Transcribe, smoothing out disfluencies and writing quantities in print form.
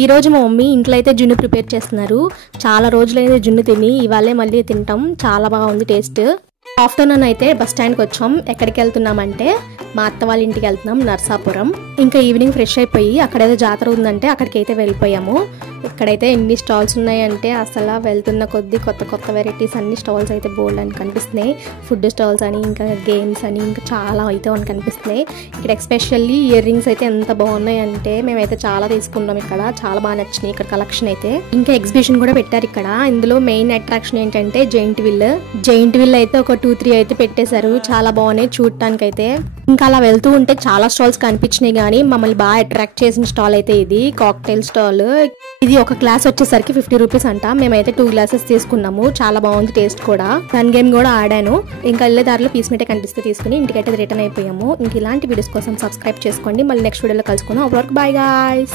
ఈ రోజు మా మమ్మీ ఇంట్లో అయితే జున్ను ప్రిపేర్ చేస్తున్నారు. చాలా రోజులైతే జున్ను తిని ఇవాళే మళ్ళీ తింటాం. చాలా బాగుంది టేస్ట్. ఆఫ్టర్నూన్ అయితే బస్ స్టాండ్కి వచ్చాం. ఎక్కడికి వెళ్తున్నామంటే మా అత్త వాళ్ళ ఇంటికి వెళ్తున్నాం, నర్సాపురం. ఇంకా ఈవినింగ్ ఫ్రెష్ అయిపోయి అక్కడేదో జాతర ఉందంటే అక్కడికి అయితే వెళ్ళిపోయాము. ఇక్కడైతే ఎన్ని స్టాల్స్ ఉన్నాయంటే అసలు వెళ్తున్న కొద్దీ కొత్త కొత్త వెరైటీస్ అన్ని స్టాల్స్ అయితే బోల్డ్ అని కనిపిస్తున్నాయి. ఫుడ్ స్టాల్స్ అని, ఇంకా గేమ్స్ అని, ఇంకా చాలా అయితే అని కనిపిస్తున్నాయి. ఇక్కడ ఎస్పెషల్లీ ఇయర్ రింగ్స్ అయితే ఎంత బాగున్నాయి అంటే మేమైతే చాలా తీసుకున్నాం. ఇక్కడ చాలా బాగా నచ్చినాయి ఇక్కడ కలెక్షన్ అయితే. ఇంకా ఎగ్జిబిషన్ కూడా పెట్టారు ఇక్కడ. ఇందులో మెయిన్ అట్రాక్షన్ ఏంటంటే జైంట్ వీల్ అయితే ఒక 2-3 అయితే పెట్టేశారు. చాలా బాగున్నాయి చూడటానికి అయితే. ఇంకా అలా వెళ్తూ ఉంటే చాలా స్టాల్స్ కనిపించినాయి, కానీ మమ్మల్ని బాగా అట్రాక్ట్ చేసిన స్టాల్ అయితే ఇది కాక్టైల్ స్టాల్. ఇది ఒక గ్లాస్ వచ్చేసరికి 50 రూపీస్ అంట. మేమైతే 2 గ్లాసెస్ తీసుకున్నాము. చాలా బాగుంది టేస్ట్ కూడా. గన్ గేమ్ కూడా ఆడాను. ఇంకా వెళ్ళే దారిలో పీస్ మీటే కనిపిస్తే తీసుకుని ఇంటికైతే రిటర్న్ అయిపోయాము. ఇంక ఇలాంటి వీడియోస్ కోసం సబ్స్క్రైబ్ చేసుకోండి. మళ్ళీ నెక్స్ట్ వీడియోలో కలుసుకుందాం. అప్పటివరకు బై గాయ్స్.